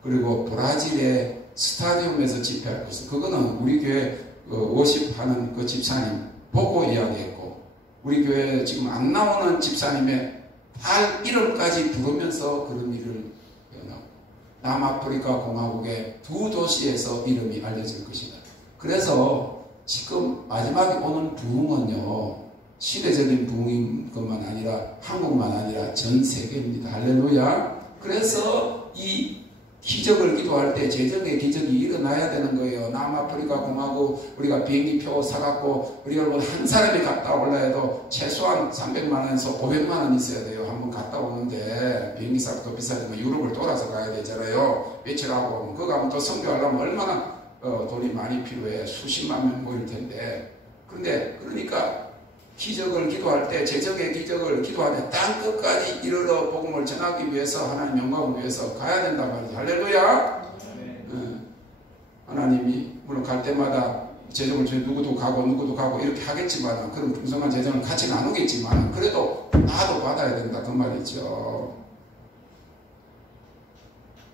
그리고 브라질의 스타디움에서 집회할 것이고 그거는 우리 교회 워십하는 그 집사님 보고 이야기했고 우리 교회 지금 안 나오는 집사님의 딸 이름까지 부르면서 그런 일을 해나고 남아프리카 공화국의 2도시에서 이름이 알려질 것이다. 그래서 지금 마지막에 오는 부흥은요 시대적인 부흥인 것만 아니라 한국만 아니라 전 세계입니다. 할렐루야. 그래서 이 기적을 기도할 때 재정의 기적이 일어나야 되는 거예요. 남아프리카 공화국 우리가 비행기표 사갖고 우리가 한 사람이 갔다 올라 해도 최소한 300만 원에서 500만 원 있어야 돼요. 한번 갔다 오는데 비행기 값도 비싸지만 유럽을 돌아서 가야 되잖아요. 며칠 하고 그거 가면 또 선교하려면 얼마나 돈이 많이 필요해. 수십만 명 모일 텐데. 그런데 그러니까 기적을 기도할 때 재정의 기적을 기도하되 땅 끝까지 이르러 복음을 전하기 위해서 하나님 영광을 위해서 가야 된단 말이죠. 할렐루야. 하나님이 물론 갈 때마다 재정을 주에 누구도 가고 이렇게 하겠지만 그런 풍성한 재정을 같이 나누겠지만 그래도 나도 받아야 된다 그 말이죠.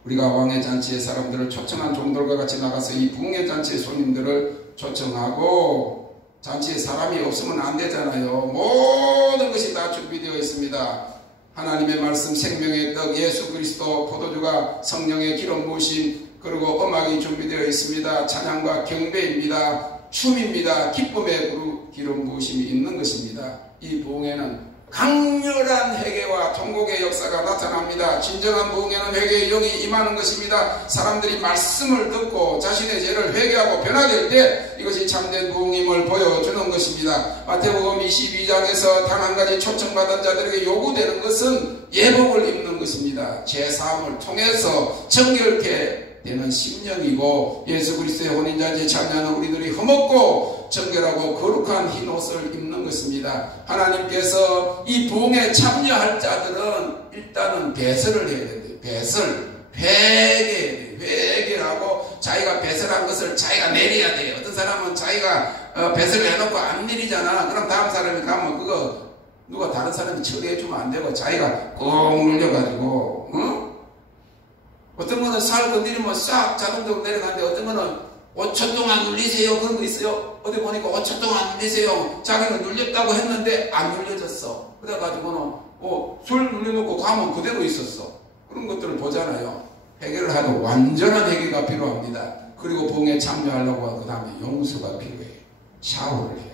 우리가 왕의 잔치의 사람들을 초청한 종들과 같이 나가서 이 부흥의 잔치의 손님들을 초청하고 잔치에 사람이 없으면 안 되잖아요. 모든 것이 다 준비되어 있습니다. 하나님의 말씀 생명의 떡 예수 그리스도 포도주가 성령의 기름 부으심 그리고 음악이 준비되어 있습니다. 찬양과 경배입니다. 춤입니다. 기쁨의 기름 부으심이 있는 것입니다. 이 부흥에는 강렬한 회개와 통곡의 역사가 나타납니다. 진정한 부흥에는 회개의 영이 임하는 것입니다. 사람들이 말씀을 듣고 자신의 죄를 회개하고 변화될 때 이것이 참된 부흥임을 보여주는 것입니다. 마태복음 22장에서 단 한 가지 초청받은 자들에게 요구되는 것은 예복을 입는 것입니다. 죄사함을 통해서 정결케 되는 심령이고 예수 그리스도의 혼인잔치에 참여하는 우리들이 흠없고 정결하고 거룩한 흰 옷을 입는 것입니다. 하나님께서 이 부흥에 참여할 자들은 일단은 배설을 해야 된대요. 배설, 회개하고 자기가 배설한 것을 자기가 내려야 돼요. 어떤 사람은 자기가 배설을 해놓고 안 내리잖아. 그럼 다음 사람이 가면 그거 누가 다른 사람이 처리해주면 안 되고 자기가 꼭 눌려가지고 어떤 거는 살 건드리면 싹 자동적으로 내려가는데 어떤 거는 5초 동안 눌리세요. 그런 거 있어요. 어디 보니까 5초 동안 눌리세요. 자기는 눌렸다고 했는데 안 눌려졌어. 그래가지고는 술 눌려놓고 가면 그대로 있었어. 그런 것들을 보잖아요. 회개를 하도 완전한 회개가 필요합니다. 그리고 부흥에 참여하려고 하고 그 다음에 용서가 필요해. 샤워를 해야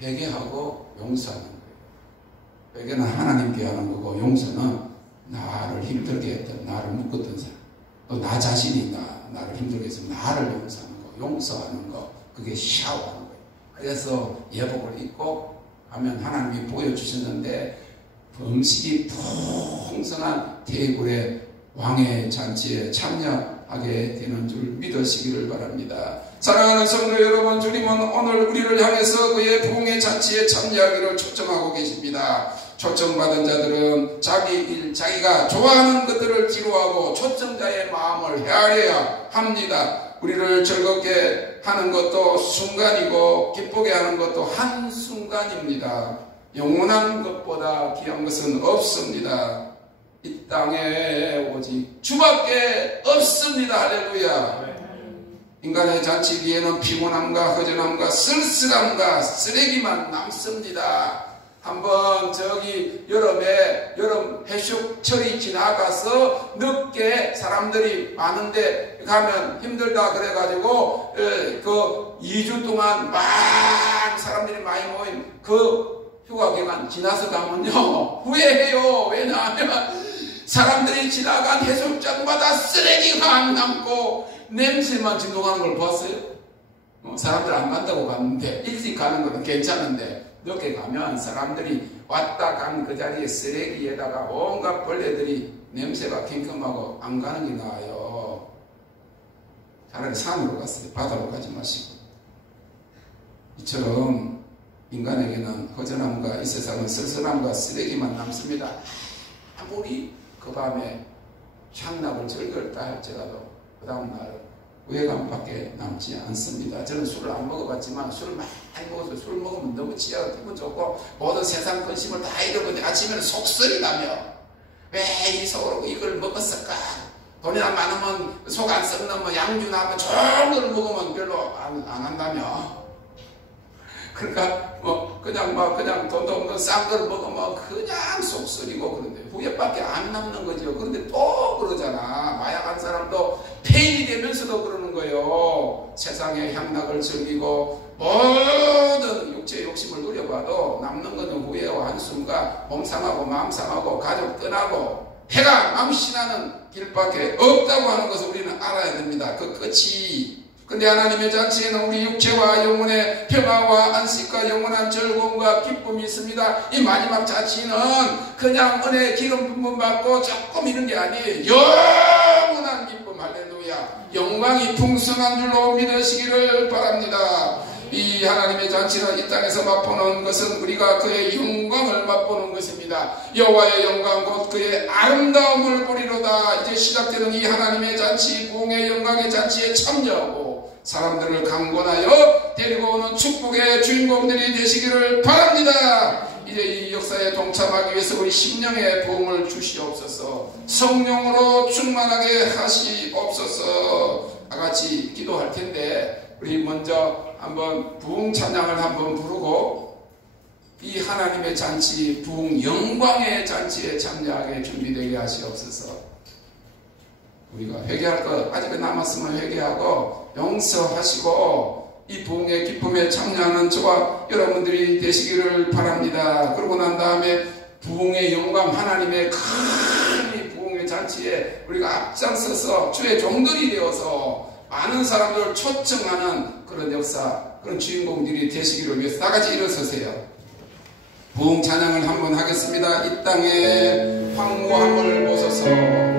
돼. 회개하고 용서하는 거예요. 회개는 하나님께 하는 거고 용서는 나를 힘들게 했던, 나를 묶었던 사람, 또 나 자신이 나를 힘들게 해서 나를 용서하는 거, 용서하는 거, 그게 샤워하는 거예요. 그래서 예복을 입고 하면 하나님이 보여주셨는데 음식이 풍성한 대굴의 왕의 잔치에 참여하게 되는 줄 믿으시기를 바랍니다. 사랑하는 성도 여러분, 주님은 오늘 우리를 향해서 그의 부흥의 잔치에 참여하기를 초청하고 계십니다. 초청받은 자들은 자기 일, 자기가 좋아하는 것들을 기로하고 초청자의 마음을 헤아려야 합니다. 우리를 즐겁게 하는 것도 순간이고 기쁘게 하는 것도 한순간입니다. 영원한 것보다 귀한 것은 없습니다. 이 땅에 오직 주밖에 없습니다. 할렐루야. 인간의 잔치기에는 피곤함과 허전함과 쓸쓸함과 쓰레기만 남습니다. 한번 저기 여름 해수철이 지나가서 늦게 사람들이 많은데 가면 힘들다 그래가지고 그 2주 동안 막 사람들이 많이 모인 그 휴가 기간 지나서 가면요 후회해요. 왜냐하면 사람들이 지나간 해수장마다 쓰레기가 안 남고 냄새만 진동하는 걸 봤어요. 사람들 안 간다고 갔는데 일찍 가는 것은 괜찮은데 늦게 가면 사람들이 왔다 간 그 자리에 쓰레기에다가 온갖 벌레들이 냄새가 킹킹하고 안 가는 게 나아요. 차라리 산으로 갔어요. 바다로 가지 마시고. 이처럼 인간에게는 허전함과 이 세상은 쓸쓸함과 쓰레기만 남습니다. 아무리 그 밤에 향락을 즐겼다 할지라도 그 다음날 후회감밖에 남지 않습니다. 저는 술을 안 먹어봤지만 술을 많이 먹어서 술 먹으면 너무 치아가 기분 좋고 모든 세상 근심을 다 잃어버리는데 아침에는 속설이 나며 왜 이 속으로 이걸 먹었을까? 돈이나 많으면 속 안 썩는 뭐 양주나 뭐 좋은 걸 먹으면 별로 안 한다며. 그러니까 그냥 돈도 없는 싼 걸 먹으면 그냥 속쓰리고 그런데 후회밖에 안 남는 거죠. 그런데 또 그러잖아. 마약한 사람도 폐인이 되면서도 그러는 거예요. 세상의 향락을 즐기고 모든 육체의 욕심을 누려봐도 남는 것은 후회와 한숨과 몸 상하고 마음 상하고 가족 떠나고 해가 망신하는 길밖에 없다고 하는 것을 우리는 알아야 됩니다. 그 끝이. 근데 하나님의 잔치에는 우리 육체와 영혼의 평화와 안식과 영원한 즐거움과 기쁨이 있습니다. 이 마지막 잔치는 그냥 은혜의 기름 부음 받고 조금 이런 게 아니에요. 영원한 기쁨. 할렐루야. 영광이 풍성한 줄로 믿으시기를 바랍니다. 이 하나님의 잔치는 이 땅에서 맛보는 것은 우리가 그의 영광을 맛보는 것입니다. 여호와의 영광 곧 그의 아름다움을 보리로다. 이제 시작되는 이 하나님의 잔치, 부흥의 영광의 잔치에 참여하고 사람들을 강권하여 데리고 오는 축복의 주인공들이 되시기를 바랍니다. 이제 이 역사에 동참하기 위해서 우리 심령의 부흥을 주시옵소서. 성령으로 충만하게 하시옵소서. 다같이 기도할 텐데 우리 먼저 한번 부흥 찬양을 한번 부르고 이 하나님의 잔치, 부흥 영광의 잔치에 참여하게 준비되게 하시옵소서. 우리가 회개할 것 아직 남았으면 회개하고 용서하시고 이 부흥의 기쁨에 참여하는 저와 여러분들이 되시기를 바랍니다. 그러고 난 다음에 부흥의 영광, 하나님의 큰 이 부흥의 잔치에 우리가 앞장서서 주의 종들이 되어서 많은 사람들을 초청하는 그런 역사, 그런 주인공들이 되시기를 위해서 다 같이 일어서세요. 부흥 찬양을 한번 하겠습니다. 이 땅에 황무함을 보소서.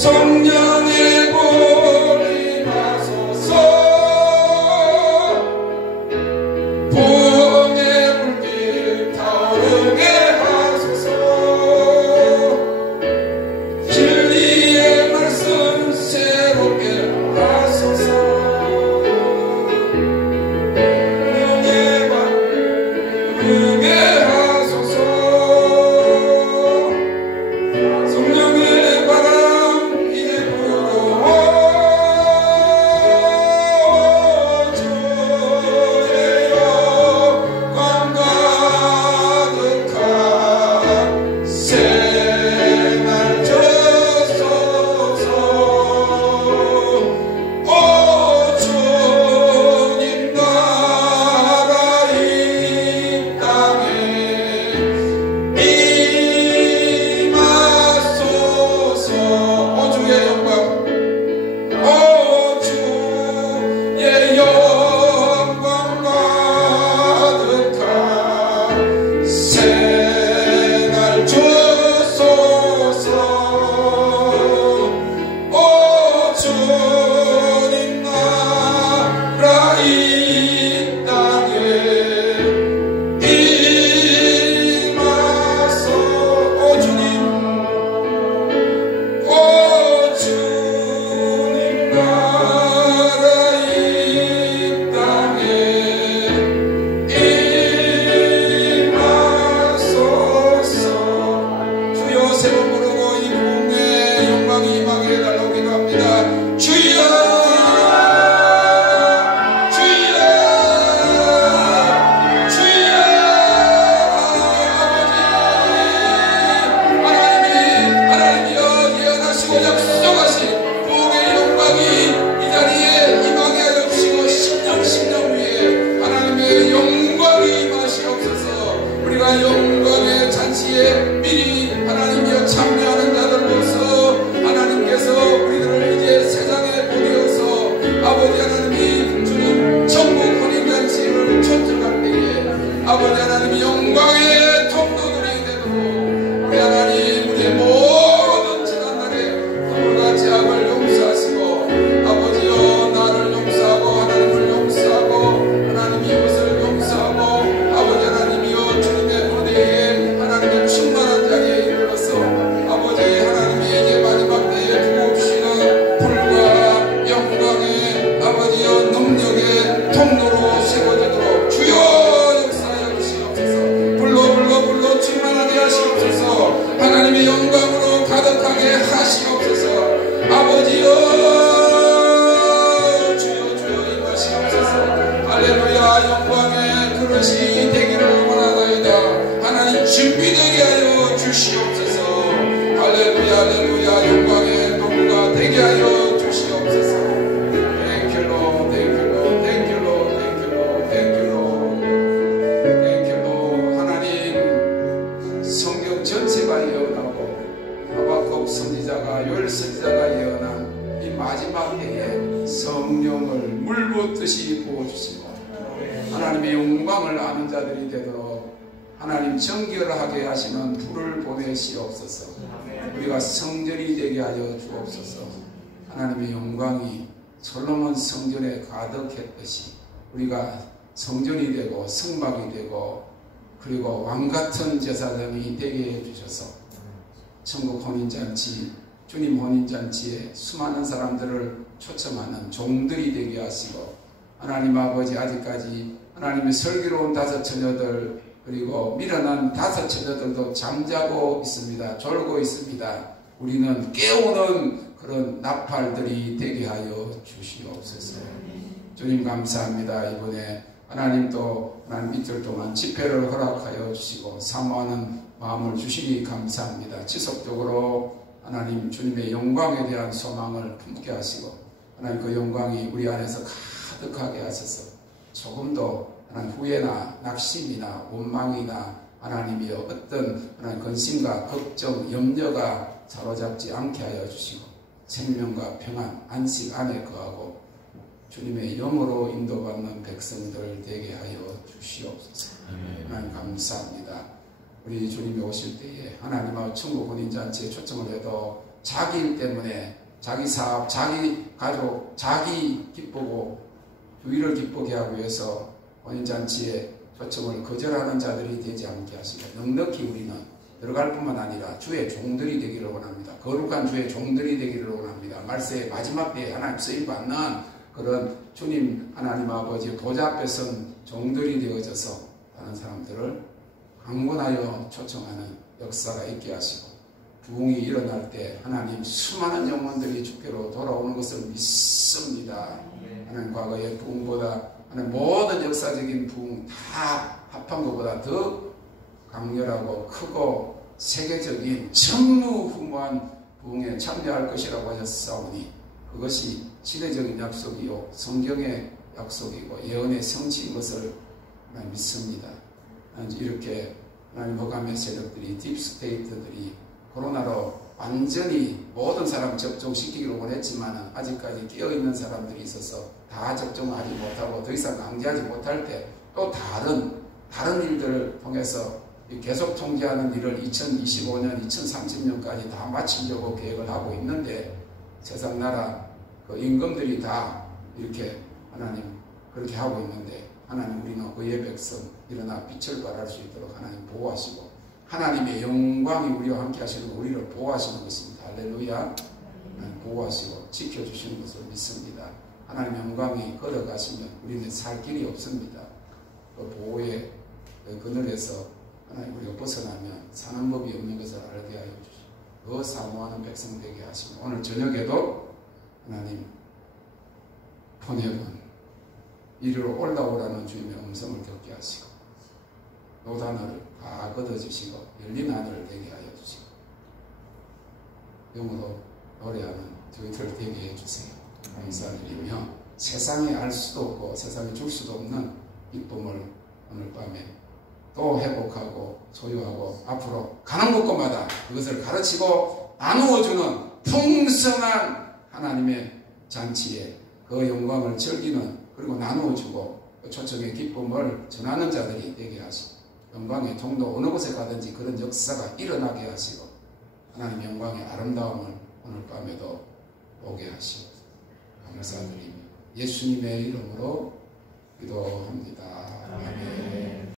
성령의 보림 때에 성령을 물 붓듯이 부어주시고 하나님의 영광을 아는 자들이 되도록 하나님 정결하게 하시는 불을 보내시옵소서. 우리가 성전이 되게 하여 주옵소서. 하나님의 영광이 솔로몬 성전에 가득했듯이 우리가 성전이 되고 성막이 되고 그리고 왕같은 제사장이 되게 해주셔서 천국 혼인잔치, 주님 혼인잔치에 수많은 사람들을 초청하는 종들이 되게 하시고 하나님 아버지 아직까지 하나님의 슬기로운 다섯 처녀들 그리고 미련한 다섯 처녀들도 잠자고 있습니다. 졸고 있습니다. 우리는 깨우는 그런 나팔들이 되게 하여 주시옵소서. 주님 감사합니다. 이번에 하나님도 하나님 이틀 동안 집회를 허락하여 주시고 사모하는 마음을 주시기 감사합니다. 지속적으로 하나님 주님의 영광에 대한 소망을 품게 하시고 하나님 그 영광이 우리 안에서 가득하게 하셔서 조금도 하나님 후회나 낙심이나 원망이나 하나님이여 어떤 하나님 근심과 걱정, 염려가 사로잡지 않게 하여 주시고 생명과 평안, 안식 안에 거하고 주님의 영으로 인도받는 백성들 되게 하여 주시옵소서. 하나님 감사합니다. 우리 주님이 오실 때에 하나님의 천국 혼인잔치에 초청을 해도 자기 일 때문에 자기 사업, 자기 가족, 자기 기쁘고 주위를 기쁘게 하기 위해서 혼인잔치에 초청을 거절하는 자들이 되지 않게 하시고 넉넉히 우리는 들어갈 뿐만 아니라 주의 종들이 되기를 원합니다. 거룩한 주의 종들이 되기를 원합니다. 말세의 마지막 때에 하나님 쓰임받는 그런 주님 하나님 아버지 보좌 앞에 선 종들이 되어져서 다른 사람들을 강권하여 초청하는 역사가 있게 하시고 부흥이 일어날 때 하나님 수많은 영혼들이 주께로 돌아오는 것을 믿습니다. 하나님 과거의 부흥보다 하나님 모든 역사적인 부흥 다 합한 것보다 더 강렬하고 크고 세계적인 전무후무한 부흥에 참여할 것이라고 하셨사오니 그것이 시대적인 약속이요 성경의 약속이고 예언의 성취인 것을 믿습니다. 이렇게 하나님 허감의 세력들이 딥스테이트들이 코로나로 완전히 모든 사람 접종시키기를 원했지만 아직까지 깨어있는 사람들이 있어서 다 접종하지 못하고 더 이상 강제하지 못할 때 또 다른 일들을 통해서 계속 통제하는 일을 2025년, 2030년까지 다 마치려고 계획을 하고 있는데 세상 나라 그 임금들이 다 이렇게 하나님 그렇게 하고 있는데 하나님 우리는 의의 백성 일어나 빛을 발할 수 있도록 하나님 보호하시고 하나님의 영광이 우리와 함께 하시는 우리를 보호하시는 것입니다. 할렐루야. 하나님 보호하시고 지켜주시는 것을 믿습니다. 하나님 영광이 걸어가시면 우리는 살 길이 없습니다. 그 보호의 그늘에서 하나님 우리가 벗어나면 사는 법이 없는 것을 알게 하여 주시고 더 사모하는 백성 되게 하시고 오늘 저녁에도 하나님 번역은 이리로 올라오라는 주님의 음성을 듣게 하시고 요단을 다 걷어주시고 열린 하늘을 되게 하여 주시고 영으로 노래하는 저희들 되게 해주세요. 감사드리며 세상에 알 수도 없고 세상에 줄 수도 없는 기쁨을 오늘 밤에 또 회복하고 소유하고 앞으로 가는 곳곳마다 그것을 가르치고 나누어주는 풍성한 하나님의 잔치에 그 영광을 즐기는 그리고 나누어주고 초청의 기쁨을 전하는 자들이 되게 하시고 영광의 통로 어느 곳에 가든지 그런 역사가 일어나게 하시고 하나님의 영광의 아름다움을 오늘 밤에도 보게 하시고 감사드리며 예수님의 이름으로 기도합니다. 아멘.